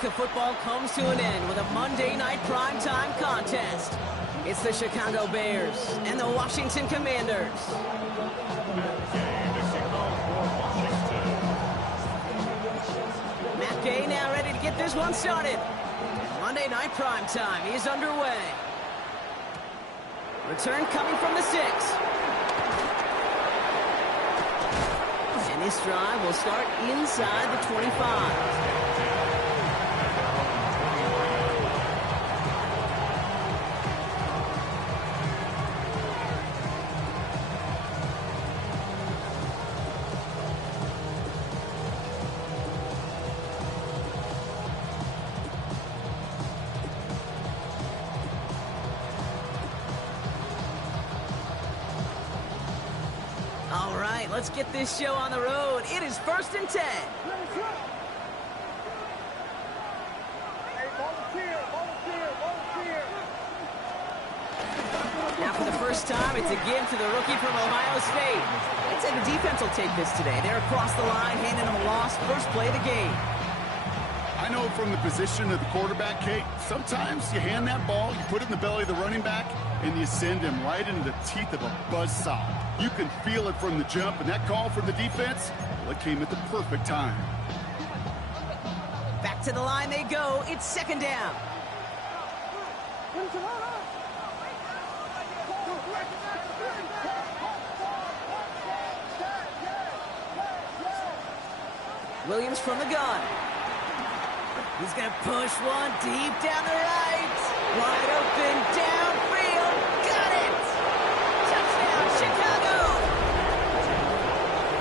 week of football comes to an end with a Monday night primetime contest. It's the Chicago Bears and the Washington Commanders. Matt Gay now ready to get this one started. Monday night primetime is underway. Return coming from the 6. And this drive will start inside the 25. All right, let's get this show on the road. It is 1st and 10. Now for the first time, it's a give to the rookie from Ohio State. I'd say the defense will take this today. They're across the line, handing him a loss. First play of the game. I know from the position of the quarterback, Kate, sometimes you hand that ball, you put it in the belly of the running back, and you send him right into the teeth of a buzzsaw. You can feel it from the jump, and that call from the defense, well, it came at the perfect time. Back to the line they go. It's 2nd down. Williams from the gun. He's going to push one deep down the right. Wide open downfield. Got it! Touchdown, Chicago!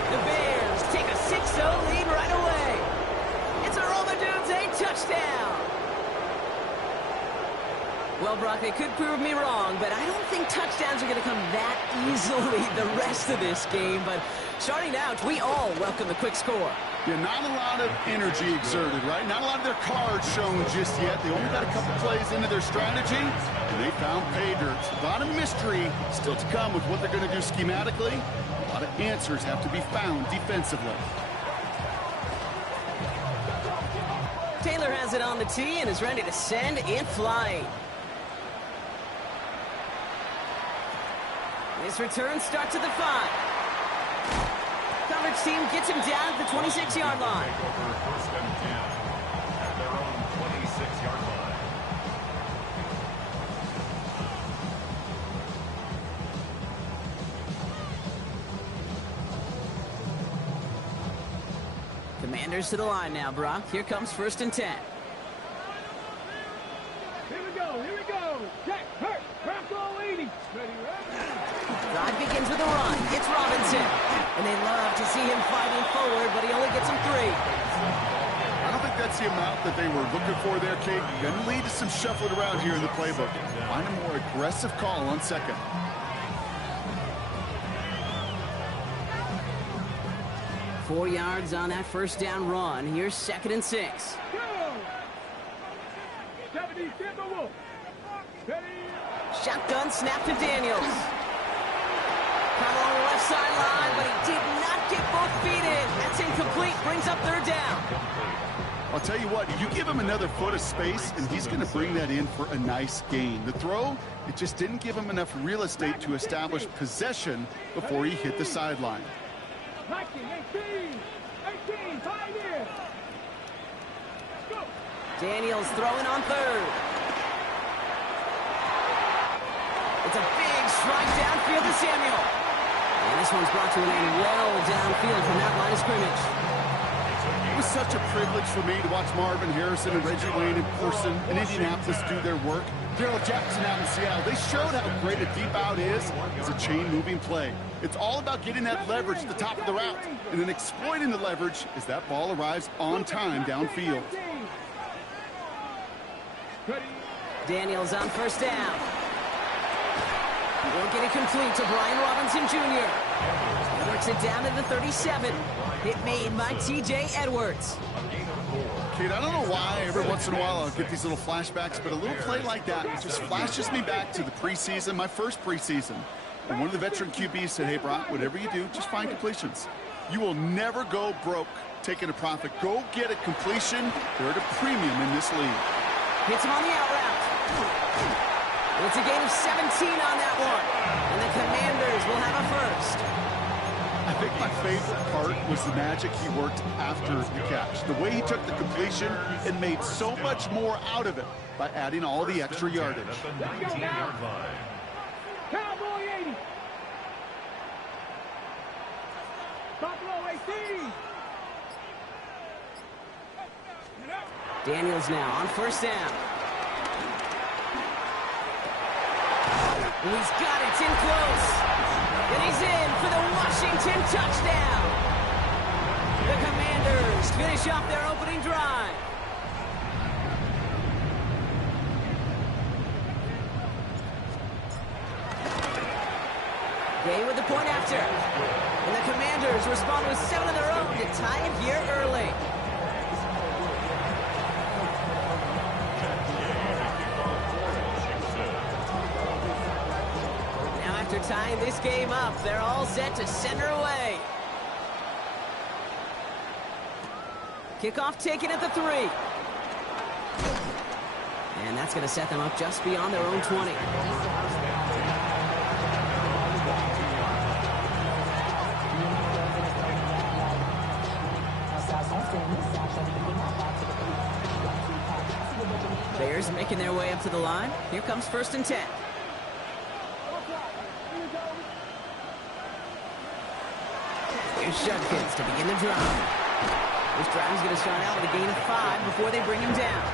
The Bears take a 6-0 lead right away. It's a Romadunze touchdown. Well, Brock, they could prove me wrong, but I don't think touchdowns are going to come that easily the rest of this game. But starting out, we all welcome the quick score. Yeah, not a lot of energy exerted, right? Not a lot of their cards shown just yet. They only got a couple plays into their strategy, and they found pay dirt. A lot of mystery still to come with what they're going to do schematically. A lot of answers have to be found defensively. Taylor has it on the tee and is ready to send it flying. This return starts at the 5. Coverage team gets him down at the 26-yard line. 1st and 10 at their own 26-yard line. Commanders to the line now, Brock. Here comes 1st and 10. Here we go. Check, hurt, crack all 80. Ready, Drive begins with a run. It's Robinson. And they love to see him fighting forward, but he only gets him 3. I don't think that's the amount that they were looking for there, Kate. Going to lead to some shuffling around here in the playbook. Find a more aggressive call on 2nd. Four yards on that 1st down run. Here's 2nd and 6. Shotgun snap to Daniels. Caught on the left sideline, but he did not get both feet in. That's incomplete. Brings up 3rd down. I'll tell you what, you give him another foot of space, and he's going to bring that in for a nice gain. The throw, it just didn't give him enough real estate to establish possession before he hit the sideline. 18, tied in. Daniels throwing on 3rd. It's a big strike downfield to Samuel. And this one's brought to an end well downfield from that line of scrimmage. It was such a privilege for me to watch Marvin Harrison and Reggie Wayne in person in Indianapolis do their work. Darrell Jackson out in Seattle, they showed how great a deep out is as a chain-moving play. It's all about getting that leverage at the top of the route and then exploiting the leverage as that ball arrives on time downfield. Daniels on 1st down. Won't get it complete to Brian Robinson Jr. He works it down to the 37. Hit made by T.J. Edwards. Kate, I don't know why every once in a while I'll get these little flashbacks, but a little play like that just flashes me back to the preseason, my first preseason. And one of the veteran QBs said, hey, Brock, whatever you do, just find completions. You will never go broke taking a profit. Go get a completion. They're at a premium in this league. Hits him on the out route. It's a gain of 17 on that one. And the Commanders will have a first. I think my favorite part was the magic he worked after the catch. The way he took the completion and made so much more out of it by adding all the extra yardage. At the 19-yard line. Cowboy 80. Buffalo 18. Daniels now on first down. And he's got it. It's in close. And he's in for the Washington touchdown. The Commanders finish off their opening drive. Game with the point after. And the Commanders respond with 7 of their own to tie it here early. Now after tying this game up, they're all set to send her away. Kickoff taken at the 3. And that's going to set them up just beyond their own 20. Bears making their way up to the line. Here comes 1st and 10. Here's Judkins to begin the drive. This drive is going to start out with a gain of 5 before they bring him down.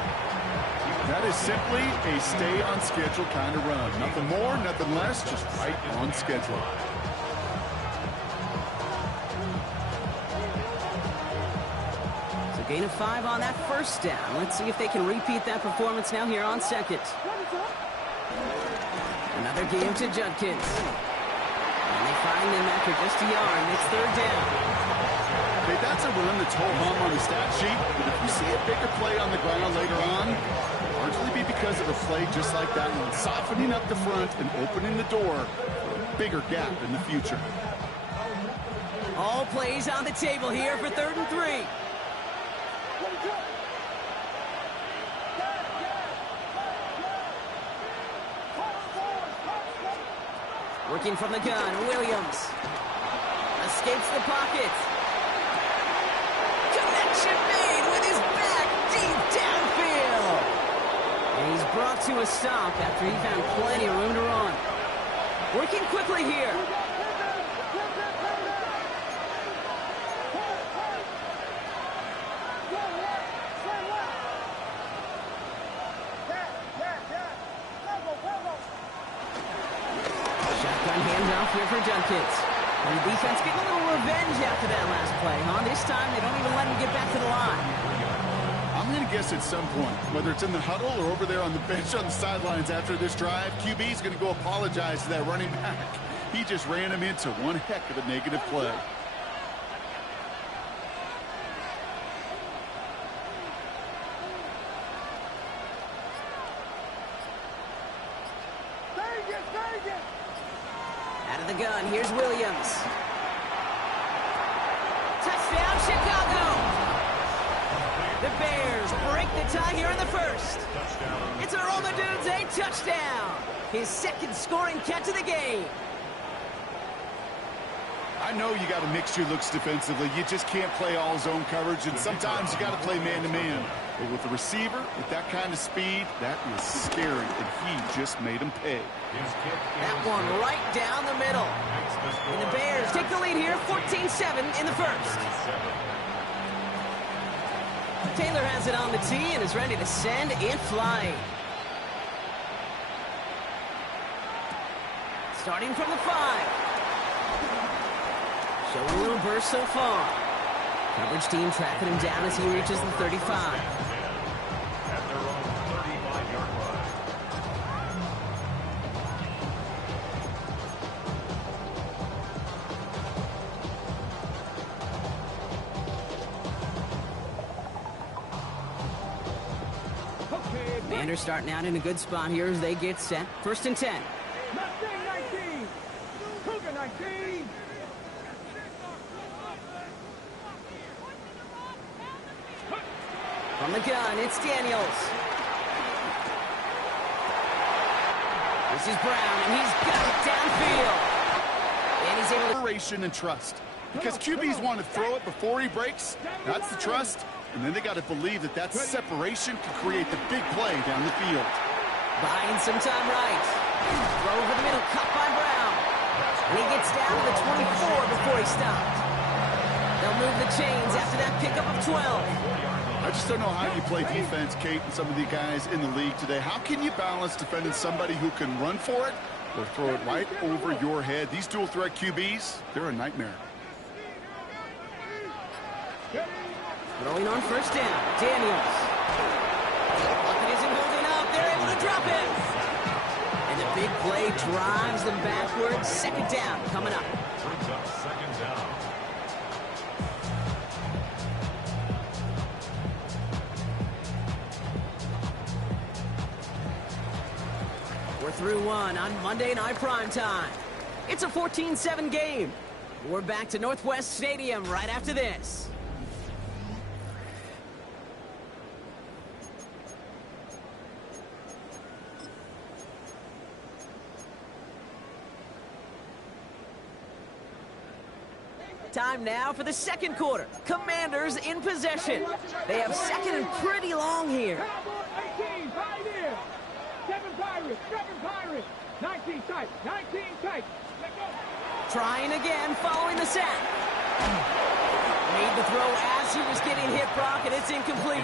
That is simply a stay on schedule kind of run. Nothing more, nothing less, just right on schedule. So gain of 5 on that first down. Let's see if they can repeat that performance now here on second. Another game to Judkins. And they find him after just a yard. It's 3rd down. Okay, that's a run that's whole hum on the stat sheet, but if you see a bigger play on the ground later on, largely be because of a play just like that one, softening up the front and opening the door for a bigger gap in the future. All plays on the table here for 3rd and 3. Working from the gun, Williams escapes the pocket. Connection made with his back deep downfield. And he's brought to a stop after he found plenty of room to run. Working quickly here. Shotgun handoff here for Judkins. And the defense getting a little revenge after that last play, huh? This time they don't even let him get back to the line. I'm going to guess at some point, whether it's in the huddle or over there on the bench on the sidelines after this drive, QB's going to go apologize to that running back. He just ran him into one heck of a negative play. Out of the gun, here's Williams. Touchdown, Chicago! The Bears break the tie here in the first. It's a Roma Dudes, a touchdown. His 2nd scoring catch of the game. I know you got to mix your looks defensively. You just can't play all zone coverage, and sometimes you got to play man-to-man. But with the receiver, with that kind of speed, that is scary, and he just made him pay. That one right down the middle. And the Bears take the lead here, 14-7 in the first. Taylor has it on the tee and is ready to send it flying. Starting from the 5. Showing a little burst so far. Coverage team tracking him down as he reaches the 35. At their own 35-yard line. Commanders starting out in a good spot here as they get set. 1st and 10. Mustang 19. Cougar 19. From the gun, it's Daniels. This is Brown, and he's got it downfield. And he's able to... Separation and trust. Because QBs want to throw it before he breaks. That's the trust. And then they got to believe that that separation can create the big play down the field. Buying some time right. Throw over the middle, cut by Brown. And he gets down to the 24 before he stopped. They'll move the chains after that pickup of 12. I just don't know how you play defense, Kate, and some of the guys in the league today. How can you balance defending somebody who can run for it or throw it right over your head? These dual threat QBs, they're a nightmare. Throwing on first down, Daniels. Bucket isn't holding up. They're able to drop it. And the big play drives them backwards. Second down coming up. Brings up second down. We're through one on Monday Night Primetime. It's a 14-7 game. We're back to Northwest Stadium right after this. Time now for the second quarter. Commanders in possession. They have second and pretty long here. Cowboy 18, right here. 7 Pirates. 19 tight, 19 tight. Let go. Trying again following the sack. Made the throw as he was getting hit, Brock, and it's incomplete.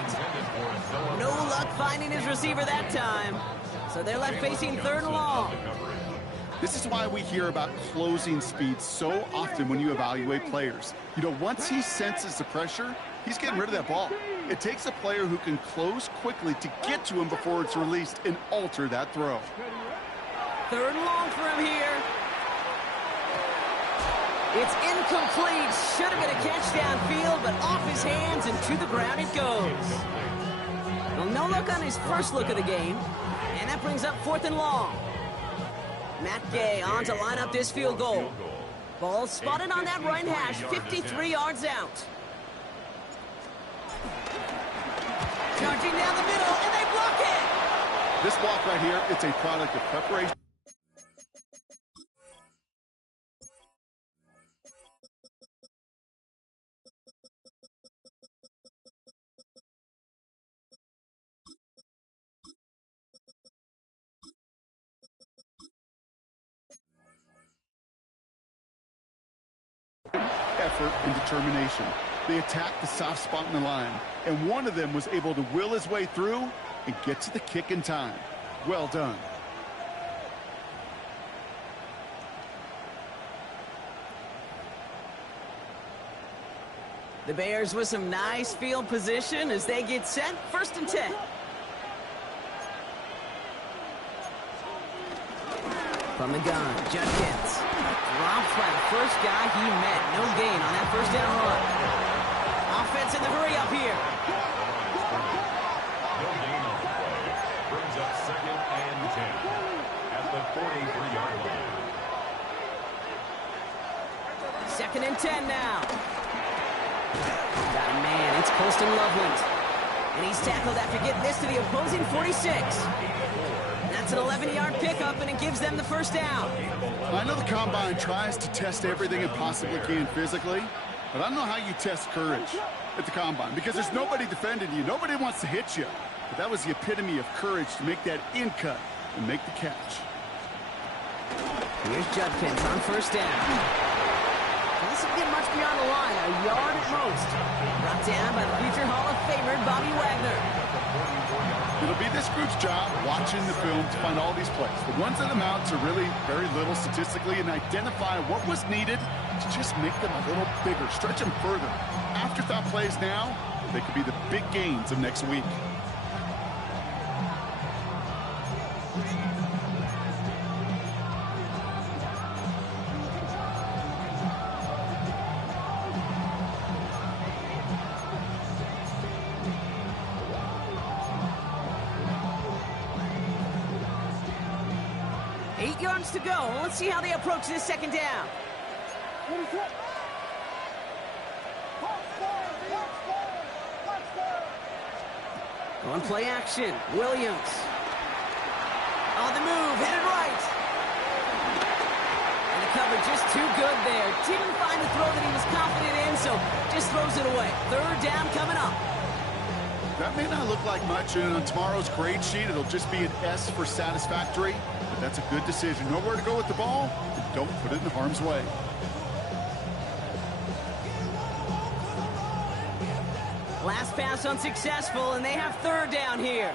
No luck finding his receiver that time. So they're left facing third and long. This is why we hear about closing speed so often when you evaluate players. You know, once he senses the pressure, he's getting rid of that ball. It takes a player who can close quickly to get to him before it's released and alter that throw. Third and long for him here. It's incomplete. Should have been a catch downfield, but off his hands and to the ground it goes. Well, no look on his first look of the game, and that brings up fourth and long. Matt Gay on to line up this field goal. Ball spotted on that right hash, 53 yards out. Charging down the middle, and they block it! This block right here, it's a product of preparation. Effort and determination. They attacked the soft spot in the line, and one of them was able to will his way through and get to the kick in time. Well done. The Bears with some nice field position as they get set. First and 10. From the gun, Judkins. Dropped by the first guy he met. No gain on that first down run. Offense in the hurry up here. No gain on the play. Brings up second and 10 at the 43-yard line. Second and 10 now. Got a man. It's Colston Loveland. And he's tackled after getting this to the opposing 46. That's an 11-yard pickup, and it gives them the first down. I know the Combine tries to test everything it possibly can physically, but I don't know how you test courage at the Combine, because there's nobody defending you. Nobody wants to hit you. But that was the epitome of courage to make that in cut and make the catch. Here's Judkins on first down. Doesn't get much beyond the line, a yard at most. Brought down by the future Hall of Famer, Bobby Wagner. It'll be this group's job watching the film to find all these plays. The ones that amount to really very little statistically, and identify what was needed to just make them a little bigger, stretch them further. Afterthought plays now, they could be the big gains of next week. To go. Let's see how they approach this second down. On play action, Williams. On the move, headed right. And the cover just too good there. Didn't find the throw that he was confident in, so just throws it away. Third down coming up. That may not look like much, and on tomorrow's grade sheet, it'll just be an S for satisfactory, but that's a good decision. Know where to go with the ball, and don't put it in harm's way. Last pass unsuccessful, and they have third down here.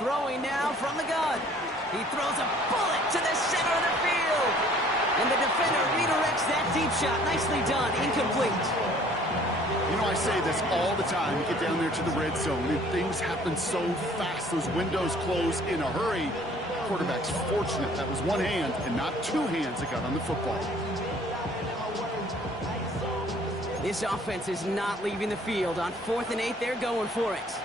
Throwing now from the gun. He throws a bullet to the center of the field. And the defender redirects that deep shot. Nicely done. Incomplete. You know, I say this all the time. You get down there to the red zone, and things happen so fast. Those windows close in a hurry. Quarterback's fortunate that was one hand and not two hands that got on the football. This offense is not leaving the field. On 4th and 8, they're going for it.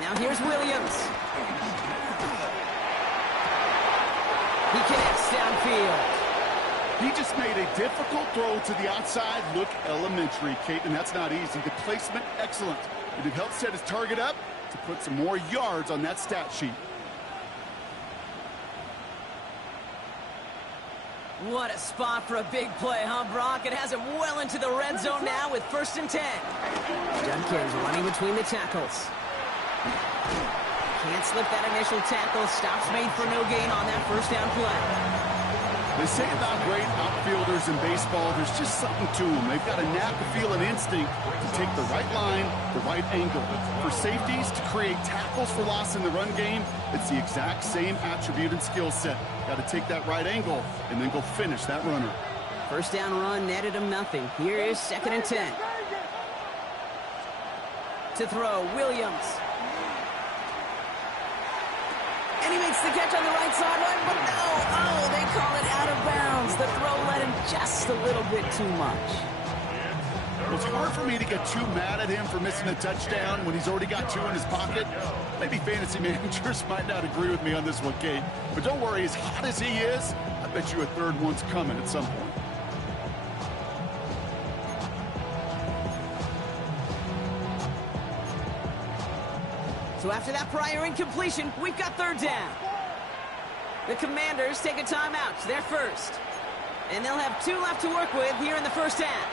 Now here's Williams. He connects downfield. He just made a difficult throw to the outside look elementary, Kate, and that's not easy. The placement, excellent. And it helped set his target up to put some more yards on that stat sheet. What a spot for a big play, huh, Brock? It has him well into the red zone now with 1st and 10. Judkins running between the tackles. Can't slip that initial tackle. Stops made for no gain on that first down play. They say about great outfielders in baseball, there's just something to them. They've got a knack, a feel, an instinct to take the right line, the right angle. For safeties, to create tackles for loss in the run game, it's the exact same attribute and skill set. Got to take that right angle and then go finish that runner. First down run netted him nothing. Here is 2nd and 10. To throw, Williams. And he makes the catch on the right sideline, but no. Oh, they call it out of bounds. The throw led him just a little bit too much. Well, it's hard for me to get too mad at him for missing a touchdown when he's already got 2 in his pocket. Maybe fantasy managers might not agree with me on this one, Kate. But don't worry, as hot as he is, I bet you a third one's coming at some point. So after that prior incompletion, we've got third down. The Commanders take a timeout. They're first. And they'll have 2 left to work with here in the first half.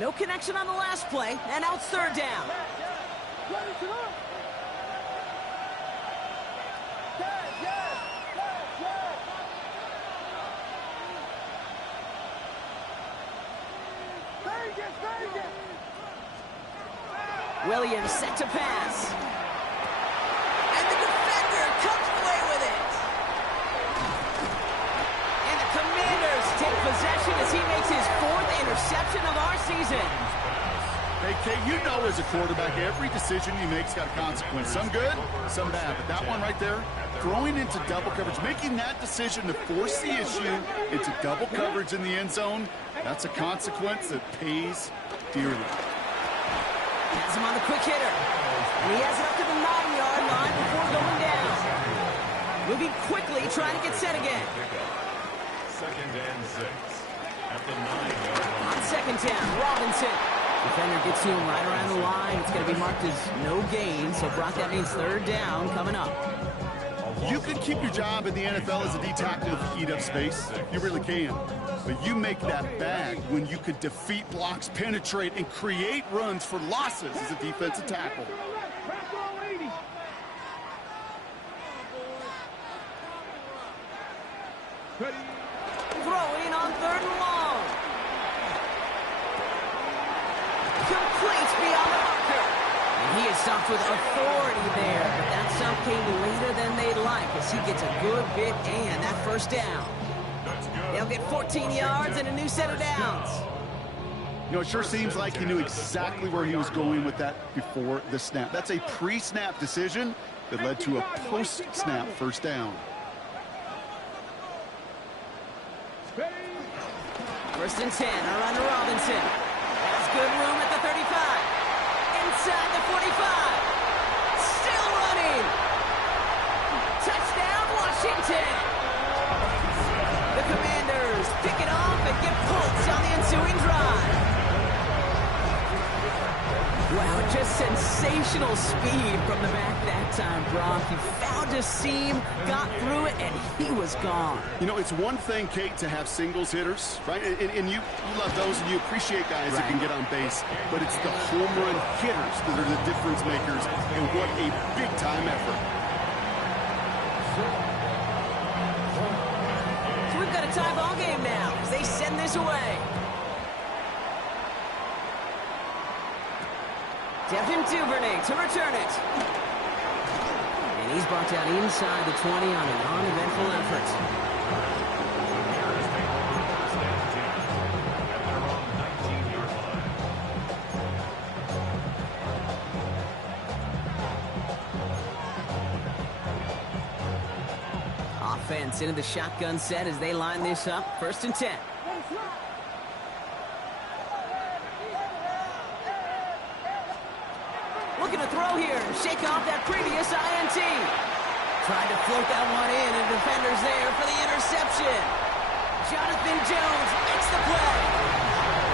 No connection on the last play, and now it's third down. Williams set to pass. And the defender comes away with it. And the Commanders take possession as he makes his 4th interception of our season. Hey, Kate, you know as a quarterback, every decision you make's got a consequence. Some good, some bad. But that one right there, throwing into double coverage, making that decision to force the issue into double coverage in the end zone, that's a consequence that pays dearly. Has him on the quick hitter. And he has it up to the 9-yard line before going down. Moving quickly, trying to get set again. 2nd and 6 at the 9-yard line. On 2nd down, Robinson. Defender gets to him right around the line. It's going to be marked as no gain. So, Brock, that means third down coming up. You can keep your job in the NFL as a D-tackle if you eat up space. You really can. But you make that bag when you could defeat blocks, penetrate, and create runs for losses as a defensive tackle. Throwing on 3rd and long. Complete beyond the marker. And he is stopped with authority there, but that stop came later than they'd like as he gets a good bit and that first down. They'll get 14 yards and a new set of downs. You know, it sure seems like he knew exactly where he was going with that before the snap. That's a pre-snap decision that led to a post-snap first down. First and 10, around to Robinson. Has good room at the 35. Inside the 45. Still running. Touchdown, Washington. The Commanders pick it off and get points on the ensuing drive. Wow, just sensational speed from the back that time, Brock. He found a seam, got through it, and he was gone. You know, it's one thing, Kate, to have singles hitters, right? And you love those, and you appreciate guys that can get on base. But it's the home run hitters that are the difference makers, and what a big-time effort. So we've got a tie ball game now as they send this away. Devin Duvernay to return it. And he's brought down inside the 20 on an uneventful effort. Offense into the shotgun set as they line this up. First and 10. Looking to throw here and shake off that previous INT. Tried to float that one in, and defenders there for the interception. Jonathan Jones makes the play.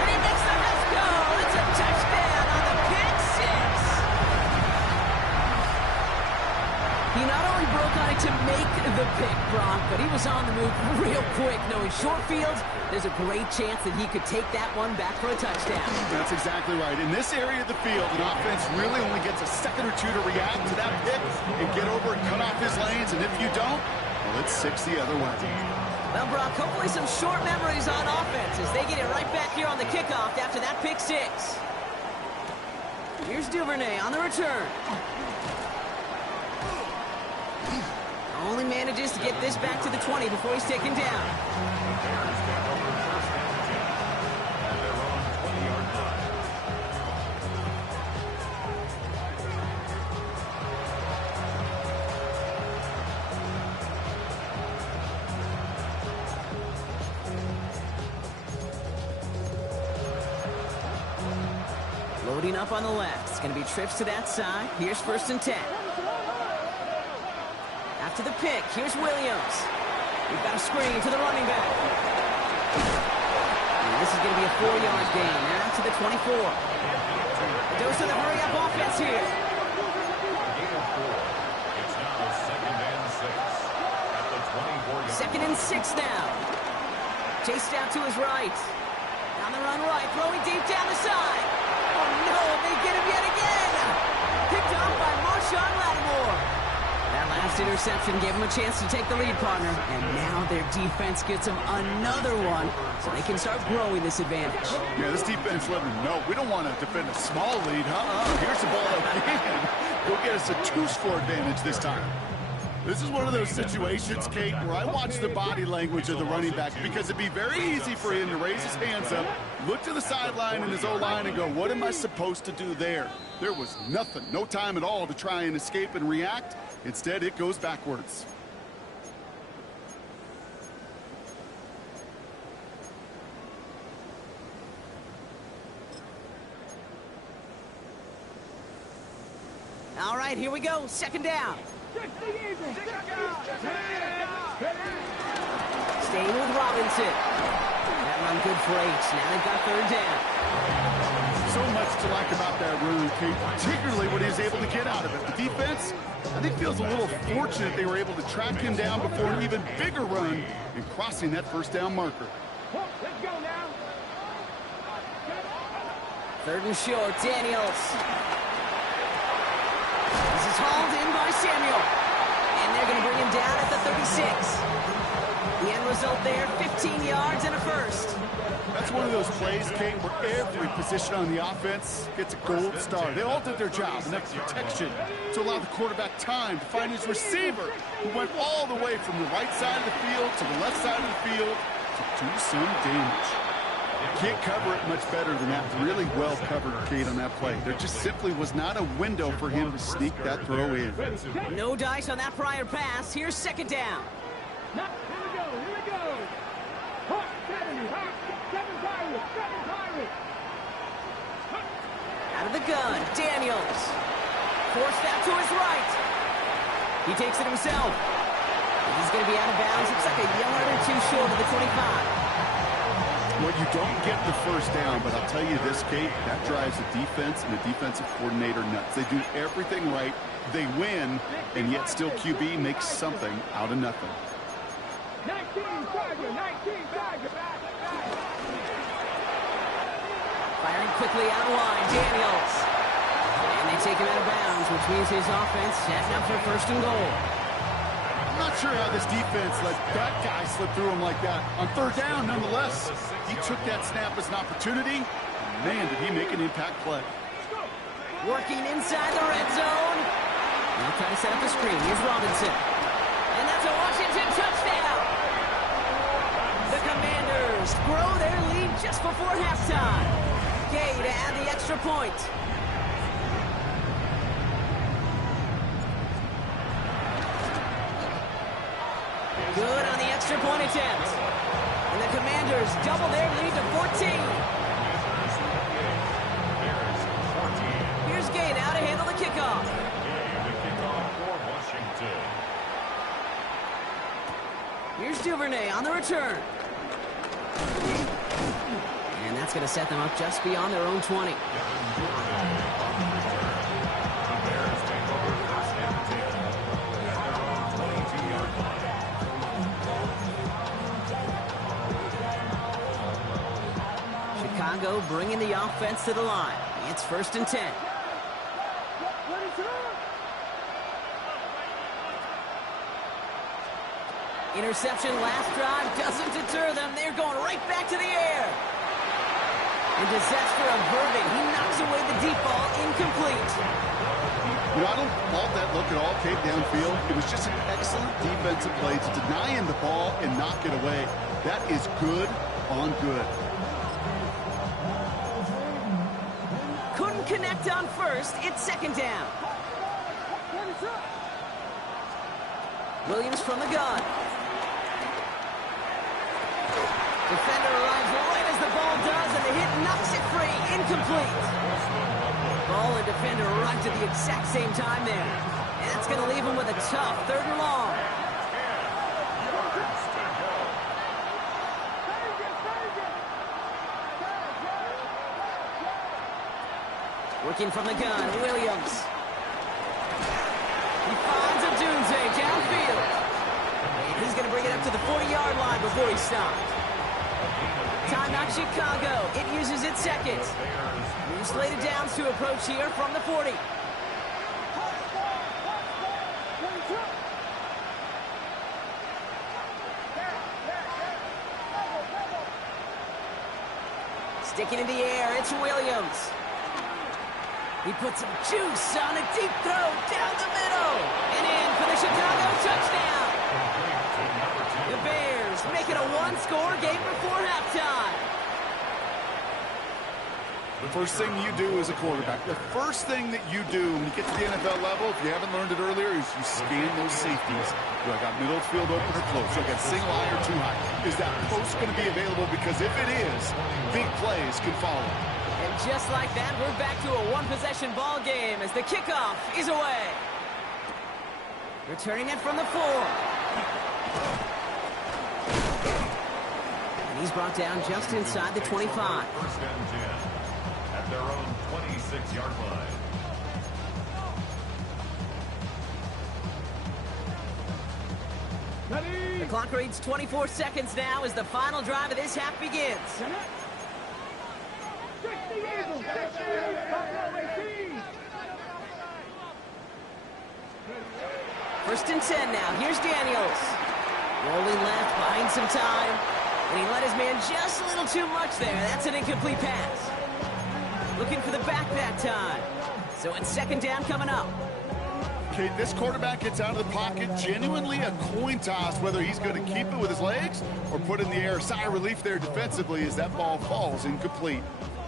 And he makes the let's go. It's a touchdown on the pick six. He not only broke on it to make the pick, Brock, but he was on the move real quick. Knowing short field, there's a great chance that he could take that one back for a touchdown. That's exactly right. In this area of the field, an offense really only gets a second or two to react to that pick and get over and cut off his lanes. And if you don't, well, it's 6 the other way. Well, Brock, hopefully some short memories on offense as they get it right back here on the kickoff after that pick six. Here's Duvernay on the return. Only manages to get this back to the 20 before he's taken down. Loading up on the left. It's going to be trips to that side. Here's first and 10. After the pick, here's Williams. We've got a screen to the running back. And this is going to be a 4-yard gain. They're out to the 24. A dose of the hurry-up offense here. It's now second and 6 at the 24. Second and 6 now. Chased out to his right. On the run right, throwing deep down the side. Oh no, they get him yet again. Picked off by Marshawn Lattimore. That last interception gave him a chance to take the lead, partner. And now their defense gets them another one, so they can start growing this advantage. Yeah, this defense let them know we don't want to defend a small lead, huh? Here's the ball again. Go get us a 2-score advantage this time. This is one of those situations, Kate, where I watch the body language of the running back because it'd be very easy for him to raise his hands up, look to the sideline in his O-line and go, what am I supposed to do there? There was nothing, no time at all to try and escape and react. Instead, it goes backwards. All right, here we go. Second down. Staying with Robinson. That run good for 8. Now they've got third down. So much to like about that run, Kate, particularly what he was able to get out of it. The defense, I think, feels a little fortunate they were able to track him down before an even bigger run and crossing that first down marker. Let's go now. Third and short, Daniels. This is hauled in by Samuel. And they're going to bring him down at the 36. The end result there, 15 yards and a first. That's one of those plays, Kate, where every position on the offense gets a gold star. They all did their job, and that's protection to allow the quarterback time to find his receiver, who went all the way from the right side of the field to the left side of the field to do some damage. Can't cover it much better than that. Really well covered, Kate, on that play. There just simply was not a window for him to sneak that throw in. No dice on that prior pass. Here's second down. Here we go. Hawk 70, Hawk 7 Pirates, 7 Pirates. Out of the gun, Daniels. Forced out to his right. He takes it himself. He's going to be out of bounds. Looks like a yard or two short of the 25. Well, you don't get the first down, but I'll tell you this, Kate, that drives the defense and the defensive coordinator nuts. They do everything right. They win, and yet still QB makes something out of nothing. 19 Tiger. Firing quickly out of line, Daniels. And they take him out of bounds, which means his offense setting up for first and goal. I'm not sure how this defense let that guy slip through him like that. On third down, nonetheless, he took that snap as an opportunity. Man, did he make an impact play. Working inside the red zone. Now trying to set up a screen. Here's Robinson. And that's a Washington touchdown. The Commanders grow their lead just before halftime. Gay to add the extra point. Good on the extra point attempt. And the Commanders double their lead to 14. Here's Gay now to handle the kickoff. Here's Duvernay on the return. And that's going to set them up just beyond their own 20. Chicago bringing the offense to the line. It's 1st and 10. Interception last drive doesn't deter them. They're going right back to the air. And disaster averted. He knocks away the deep ball, incomplete. You know, I don't fault that look at all, Kate, downfield. It was just an excellent defensive play to deny him the ball and knock it away. That is good on good. Couldn't connect on first. It's second down. Williams from the gun. Defender arrives right as the ball does, and the hit knocks it free. Incomplete. Ball and defender arrived at the exact same time there. And that's going to leave him with a tough 3rd and long. Working from the gun, Williams. He finds Odunze downfield. And he's going to bring it up to the 40-yard line before he stopped. Timeout Chicago. It uses its seconds. New slated downs to approach here from the 40. Sticking in the air, it's Williams. He puts some juice on a deep throw down the middle. And in for the Chicago touchdown. The Bears make it a one-score game before halftime. The first thing you do as a quarterback, the first thing that you do when you get to the NFL level, if you haven't learned it earlier, is you scan those safeties. Do I got middle field open or close? Do I got single high or too high? Is that post going to be available? Because if it is, big plays can follow. And just like that, we're back to a one-possession ball game as the kickoff is away. Returning it from the 4. And he's brought down just inside the 25. First and 10 at their own 26-yard line. The clock reads 24 seconds now as the final drive of this half begins. First and 10 now. Here's Daniels. Rolling left, buying some time. And he let his man just a little too much there. That's an incomplete pass. Looking for the back that time. So it's second down coming up. Kate, this quarterback gets out of the pocket, genuinely a coin toss whether he's going to keep it with his legs or put it in the air. Sigh of relief there defensively as that ball falls incomplete.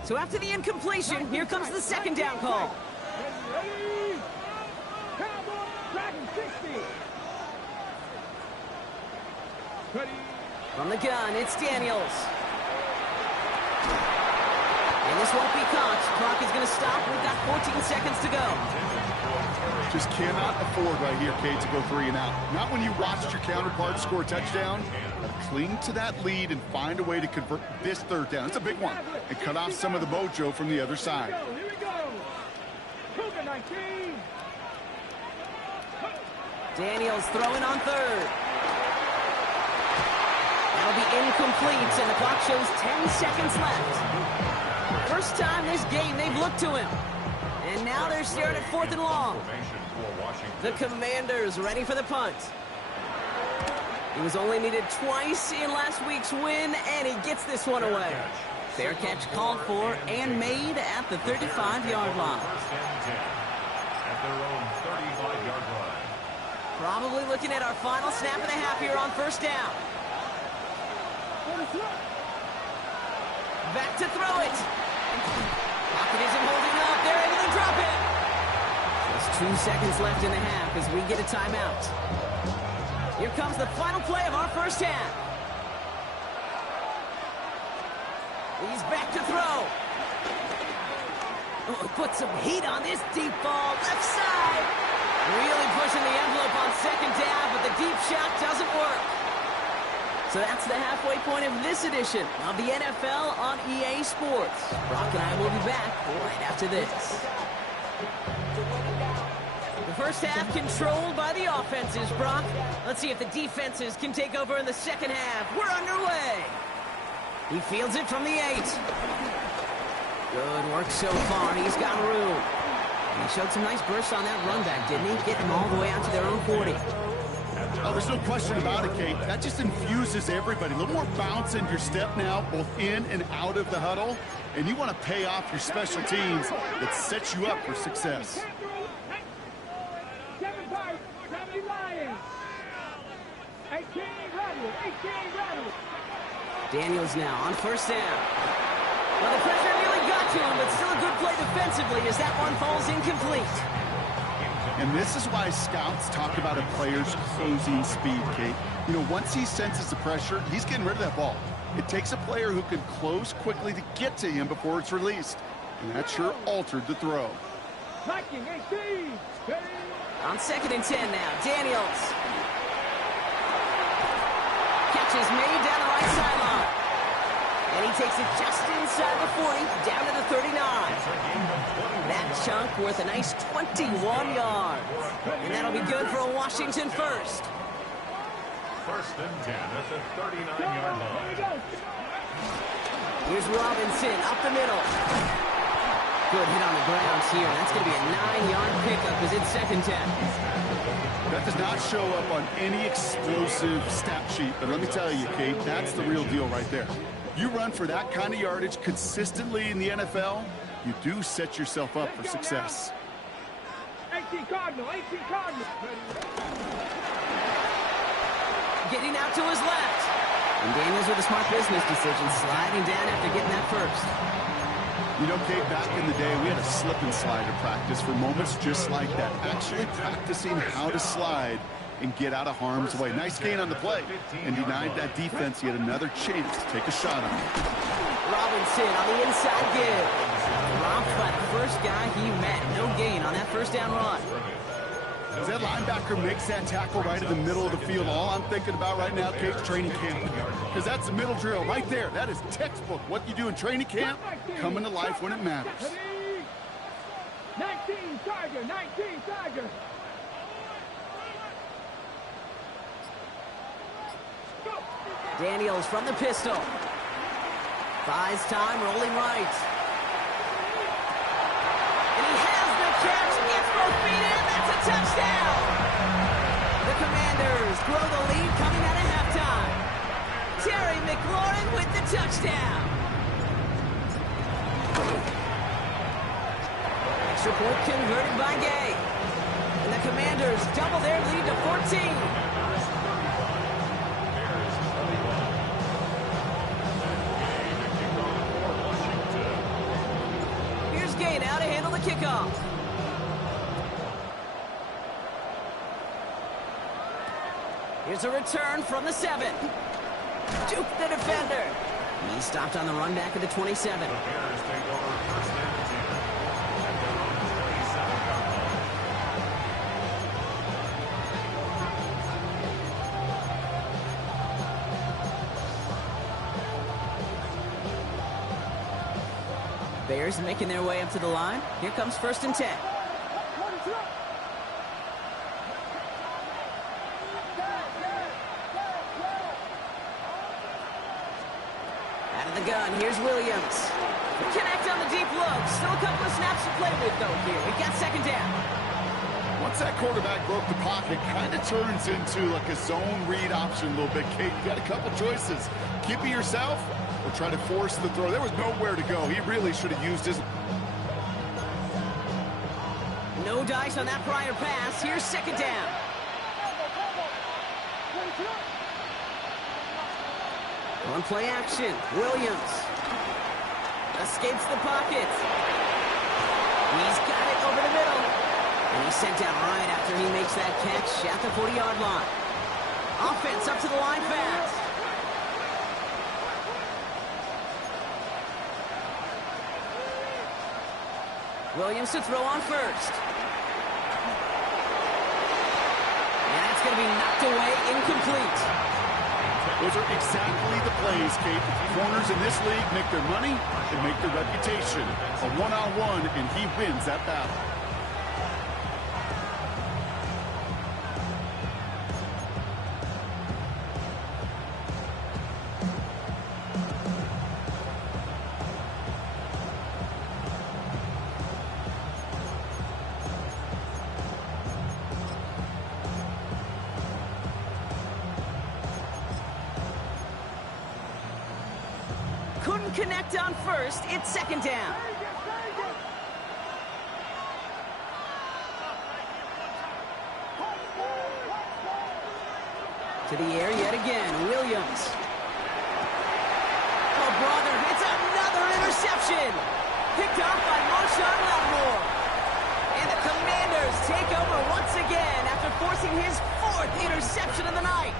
So after the incompletion, here comes the second down call. Ready? Cowboy Dragon 60. Ready? From the gun, it's Daniels. And this won't be caught. Clock is going to stop. We've got 14 seconds to go. Just cannot afford right here, Kate, to go 3 and out. Not when you watched your counterpart score a touchdown. Cling to that lead and find a way to convert this third down. It's a big one. And cut off some of the mojo from the other side. Here we go. Cougar 19. Daniels throwing on third. That'll be incomplete, and the clock shows 10 seconds left. First time this game they've looked to him. And now they're staring at 4th and long. The Commanders ready for the punt. He was only needed twice in last week's win, and he gets this one away. Fair catch called for and made at the 35-yard line. At their own 35-yard line. Probably looking at our final snap and a half here on first down. Back to throw it. Pocket isn't holding up. They're able to drop it. Just 2 seconds left in the half as we get a timeout. Here comes the final play of our first half. He's back to throw. Oh, put some heat on this deep ball. Left side. Really pushing the envelope on second down, but the deep shot doesn't work. So that's the halfway point of this edition of the NFL on EA Sports. Brock and I will be back right after this. The first half controlled by the offenses, Brock. Let's see if the defenses can take over in the second half. We're underway. He fields it from the 8. Good work so far. He's got room. He showed some nice bursts on that run back, didn't he? Getting them all the way out to their own 40. Oh, there's no question about it, Kate. That just infuses everybody. A little more bounce in your step now, both in and out of the huddle. And you want to pay off your special teams that sets you up for success. 7 Pirates, 70 Lions. 18 Rebels, 18 Rebels. Daniels now on first down. Well, the pressure nearly got to him, but still a good play defensively as that one falls incomplete. And this is why scouts talk about a player's closing speed, Kate. You know, once he senses the pressure, he's getting rid of that ball. It takes a player who can close quickly to get to him before it's released. And that sure altered the throw. Viking 18. On 2nd and 10 now, Daniels. Catch is made down the right sideline. And he takes it just inside the 40, down to the 39. That chunk worth a nice 21 yards. And that'll be good for a Washington first. 1st and 10 at the 39-yard line. Here's Robinson up the middle. Good hit on the grounds here. That's going to be a 9-yard pickup as it's 2nd 10. That does not show up on any explosive stat sheet. But let me tell you, Kate, that's the real deal right there. You run for that kind of yardage consistently in the NFL, you do set yourself up for success. 18 Cardinal, 18 Cardinal. Getting out to his left. And Daniels with a smart business decision, sliding down after getting that first. You know, Kate, back in the day, we had a slip and slide to practice for moments just like that. Actually practicing how to slide and get out of harm's way. Nice gain on the play. And denied that defense yet another chance to take a shot on him. Robinson on the inside give. Dropped by the first guy he met. No gain on that first down run. As that linebacker makes that tackle right in the middle of the field, all I'm thinking about right now, Kate, training camp. Because that's the middle drill right there. That is textbook. What you do in training camp, coming to life when it matters. 19 Tiger, 19 Tiger. Daniels from the pistol. Buys time, rolling right. And he has the catch. Gets both feet in. That's a touchdown. The Commanders grow the lead coming out of halftime. Terry McLaurin with the touchdown. Extra point converted by Gay. And the Commanders double their lead to 14. Here's Gay now to handle the kickoff. Here's a return from the 7. Duke the defender. He stopped on the run back at the 27. The Bears take over first and 10 at their own 37-yard line. Bears making their way up to the line. Here comes first and 10. Out of the gun, here's Williams. Connect on the deep look. Still a couple of snaps to play with, though, here. We've got second down. Once that quarterback broke the pocket, kind of turns into like a zone read option a little bit, Kate. You got a couple choices. Keep it yourself or try to force the throw. There was nowhere to go. He really should have used his... No dice on that prior pass. Here's second down. On play action, Williams escapes the pocket. He's got it over the middle. And he's sent down right after he makes that catch at the 40-yard line. Offense up to the line fast. Williams to throw on first. And that's going to be knocked away, incomplete. Those are exactly the plays, Kate. Corners in this league make their money and make their reputation. A one-on-one, and he wins that battle. Couldn't connect on first. It's second down. To the air yet again. Williams. Oh, brother. It's another interception. Picked off by Marshawn Lattimore. And the Commanders take over once again after forcing his 4th interception of the night.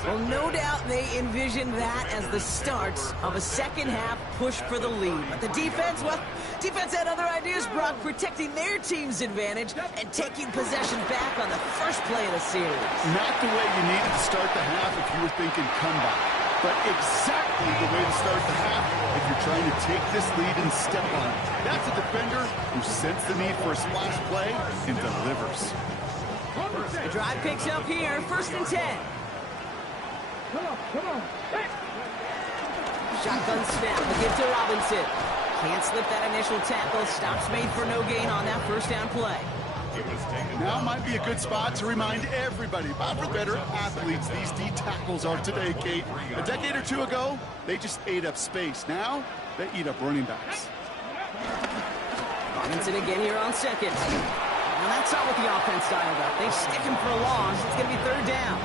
Well, no doubt they envisioned that as the start of a second-half push for the lead. But the defense, well, defense had other ideas, Brock, protecting their team's advantage and taking possession back on the first play of the series. Not the way you needed to start the half if you were thinking comeback, but exactly the way to start the half if you're trying to take this lead and step on it. That's a defender who senses the need for a splash play and delivers. The drive picks up here, first and 10. Come on. Shotgun snap, the give to Robinson. Can't slip that initial tackle. Stops made for no gain on that first down play. Now might be a good spot to remind everybody about how better athletes these D tackles are today, Kate. A decade or two ago, they just ate up space. Now, they eat up running backs. Robinson again here on second. Now that's not what the offense dialed up. They stick him for a loss. It's going to be third down.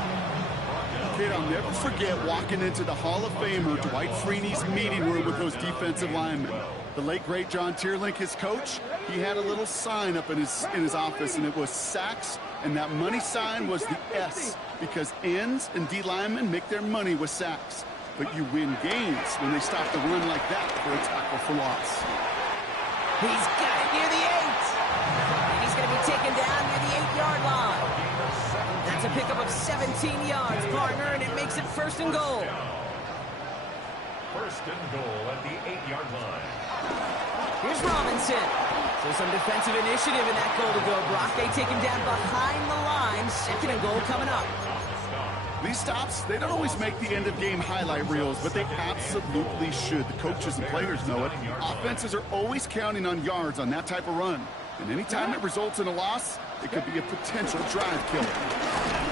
Kid, I'll never forget walking into the Hall of Famer Dwight Freeney's meeting room with those defensive linemen. The late, great John Tierlink, his coach, he had a little sign up in his office, and it was sacks, and that money sign was the S, because ends and D linemen make their money with sacks. But you win games when they stop the run like that for a tackle for loss. He's got it near the 8. And he's going to be taken down near the 8-yard line. That's a pickup of 17 yards, partner, and it makes it first and goal. First and goal at the 8-yard line. Here's Robinson. So some defensive initiative in that goal to go, Brock. They take him down behind the line. Second and goal coming up. These stops, they don't always make the end-of-game highlight reels, but they absolutely should. The coaches and players know it. Offenses are always counting on yards on that type of run. And anytime it results in a loss, it could be a potential drive killer.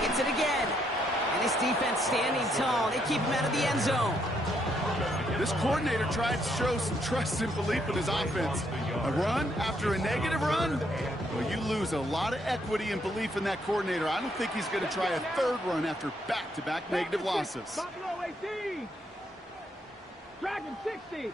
Gets it again. And his defense standing tall. They keep him out of the end zone. This coordinator tried to show some trust and belief in his offense. A run after a negative run? Well, you lose a lot of equity and belief in that coordinator. I don't think he's going to try a third run after back-to-back negative losses. Buffalo 18. Dragon 60.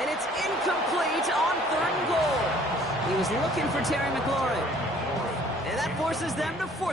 And it's incomplete on 3rd and goal. He was looking for Terry McLaurin. And that forces them to force